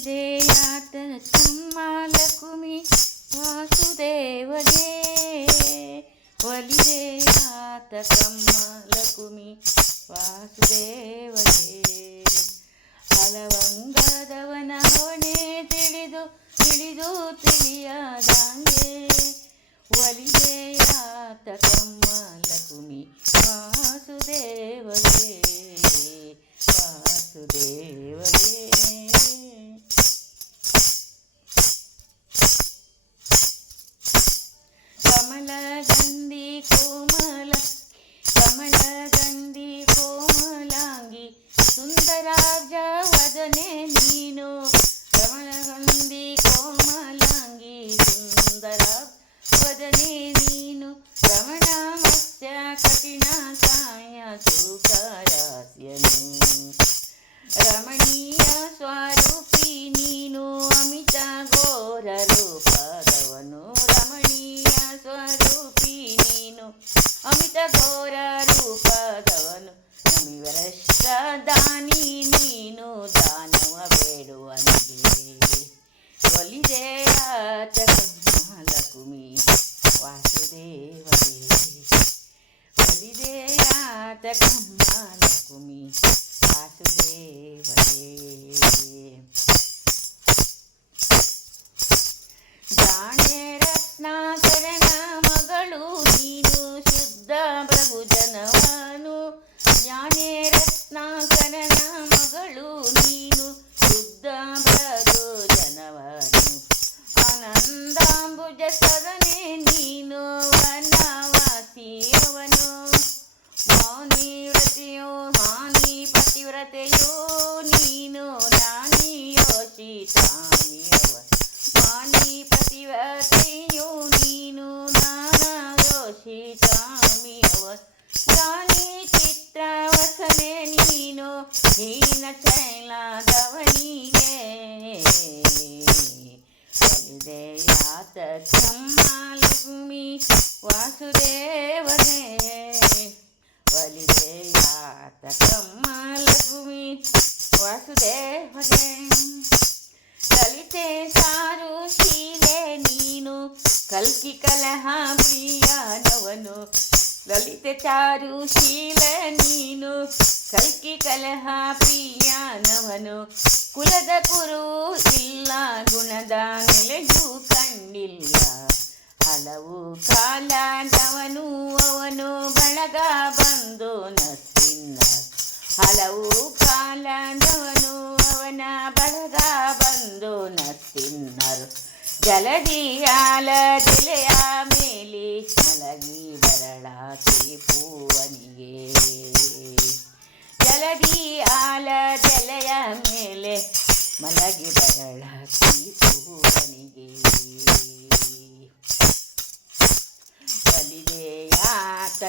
ಒಲಿದೆಯಾತ ಲಕುಮಿ ವಾಸುದೇವಗೆ ಒಲಿದೆಯಾತ ಲಕುಮಿ ವಾಸುದೇವಗೆ ಹಲವಂಗದವನ ಹೊಣೆ ತಿಳಿದು ತಿಳಿಯದಂಗೆ ಒಲಿದೆಯಾತ ಲಕುಮಿ ವಾಸುದೇವಗೆ ವಾಸುದೇವಗೆ ಕಮಲಗಂಧಿ ಕೋಮಲಾಂಗಿ ಸುಂದರಾಬ್ಜ ವದನೆ ನೀನು ಕಮಲಗಂಧಿ ಕೋಮಲಾಂಗಿ ಸುಂದರಾಬ್ಜ ವದನೆ ನೀನು ರಮಣ ಮತ್ಸ್ಯ ಕಠಿಣ ಕಾಯ ಸುಖರಾಸ್ಯನು ರಮಣೀಯ ಸ್ವರೂಪಿ ನೀನು ಅಮಿತ ಘೋರ ರೂಪದವನು ರಮಣೀಯ ಸ್ವರೂಪಿ ನೀನು ಅಮಿತ ಘೋರ ರೂಪದವನು ನಮಿವರಷ್ಟ ದಾನಿ ನೀನು ದಾನವ ಬೇಡುವನಿಗೆ ಒಲಿದೆಯಾತ ಲಕುಮಿ ವಾಸುದೇವಗೆ ಒಲಿದೆಯಾತ ಲಕುಮಿ ವಾಸುದೇವಗೆ ಜಾಣೆ ರತ್ನಾಕರನ ಮಗಳು ನೀನು ಶುದ್ಧ ಪ್ರಭುಜನವನು ಜಾಣೆ ರತ್ನಾಕರನ ಮಗಳು ನೀನು ಶುದ್ಧ ಪ್ರಭುಜನವನು ಆನಂದಾಂಬುಜ ಸದನೆ ನೀನು ವನವಾಸಿಯವನು ಮೌನಿ ವ್ರತೆಯೋ ಹಾನಿ ಪತಿವ್ರತೆಯೋ ನೀನು ನಾನಿ ಯೋಷಿತಾಮಿಯವ ಮಾನಿ ಪತಿವ್ರತೆಯೋ ನೀನು ನಾನಾ ಯೋಷಿತಾಮಿಯವ ಗಾನಿ ಚಿತ್ರವಸನೆ ನೀನು ಹೀನ ಚೈಲಾದವನಿಗೆ ಒಲಿದೆಯಾತ ಲಕುಮಿ ವಾಸುದೇವಗೆ ಒಲಿದೆಯಾತ ಲಕುಮಿ ವಾಸುದೇವಗೆ ಲಲಿತೆ ಸಾರು ಶೀಲೆ ನೀನು ಕಲ್ಕಿ ಕಲಹ ಪ್ರಿಯನವನು ಲಲಿತೆ ಚಾರು ಶೀಲ ನೀನು ಕಲ್ಕಿ ಕಲಹ ಪ್ರಿಯನವನು ಕುಲದ ಕುರು ಇಲ್ಲ ಗುಣದ ನೆಲೆಯೂ ಕಂಡಿಲ್ಲ ಹಲವು ಕಾಲದವನು ಅವನು ಬಳಗ ಬಂದು ನಸ್ತಿನ್ನ ಹಲವು ಕಾಲದವನು ಅವನ ಬಳಗ ಬಂದು ನಸ್ತಿನ್ನರು ಜಲದಿಯಾಲ ಜಲೆಯ ಮೇಲೆ ಮಲಗಿ ಬರಳಾತಿ ಪೂವನಿಗೆ ಜಲದಿ ಆಲ ಜಲೆಯ ಮೇಲೆ ಮಲಗಿ ಬರಳಾತಿ ಪೂವನಿಗೆ ಒಲಿದೆಯಾತ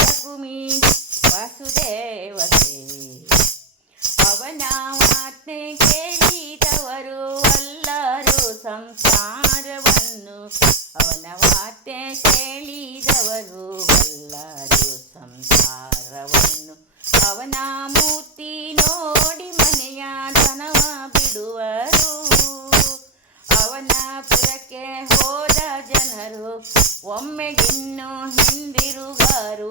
ಲಕುಮಿ ವಾಸುದೇವಗೆ ಅವನ ಮಾತೆ ಕೇಳಿದವರು ಎಲ್ಲರೂ ಸಂಸಾರವನ್ನು ಅವನ ಮಾತೆ ಕೇಳಿದವರು ಎಲ್ಲರೂ ಸಂಸಾರವನ್ನು ಅವನ ಮೂರ್ತಿ ನೋಡಿ ಮನೆಯ ಧನವ ಬಿಡುವರು ಅವನ ಪುರಕ್ಕೆ ಹೋದ ಜನರು ಒಮ್ಮೆಗಿನ್ನು ಹಿಂದಿರುಗಾರು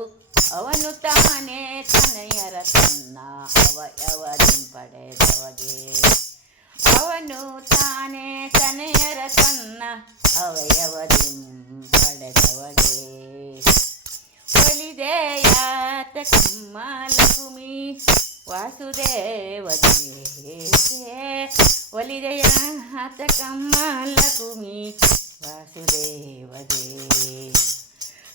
ಅವನು ತಾನೇ ತನಯರ ತನ್ನ ಅವಯವದಿಂಪಡೆದವಗೆ ಅವನು ತಾನೇ ತನಯರ ತನ್ನ ಅವಯವದಿಂಪಡೆದವಗೆ ಒಲಿದೆಯಾತ ಲಕುಮಿ ವಾಸುದೇವಗೆ ಒಲಿದೆಯಾತ ಲಕುಮಿ ವಾಸುದೇವಗೆ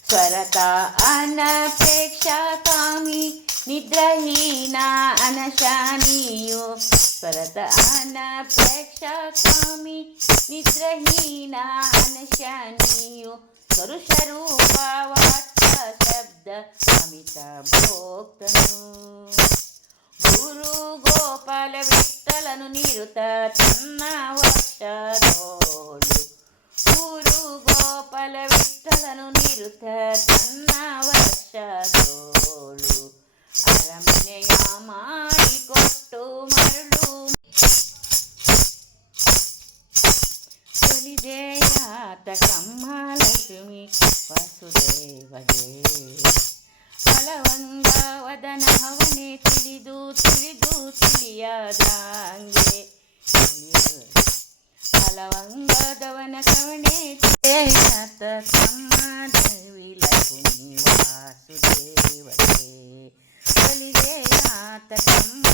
ಸ್ವರತ ಅನಪೇಕ್ಷಾ ಕಾಮಿ ನಿದ್ರಹೀನ ಅನಶಾನಿಯೋ ಸ್ವರತ ಅನಪೇಕ್ಷಾ ಕಾಮಿ ನಿದ್ರಹೀನ ಅನಶಾನಿಯೋ ಸ್ವರುಷರೂಪ ವಾಚ ಶಬ್ದ ಅಮಿತ ಭೋಕ್ತನು ಗುರು ಗೋಪಾಲ ವಿಠಲನು ನಿರುತ ತನ್ನ ವಶದೋಳು ಗುರು ಗೋಪಾಲ ವಿಠಲನು ನಿರುತ ತನ್ನ ವಶದೋಳು ಅರಮನೆಯ ಮಾಡಿಕೊಟ್ಟು ಮರಳು ವಾಸುದೇವಗೆ ಫಲವಂಗವದನ ಹವನೆ ತಿಳಿದು ತಿಳಿಯಾದಂಗೆ ಫಲವಂಗದವನ ಕವಣೆ ತಿಳಿಯಾತ ತಮ್ಮದವಿಲಕುನಿ ವಾಸುದೇವಗೆ ಒಲಿಗೆ ಆತ ತಮ್ಮ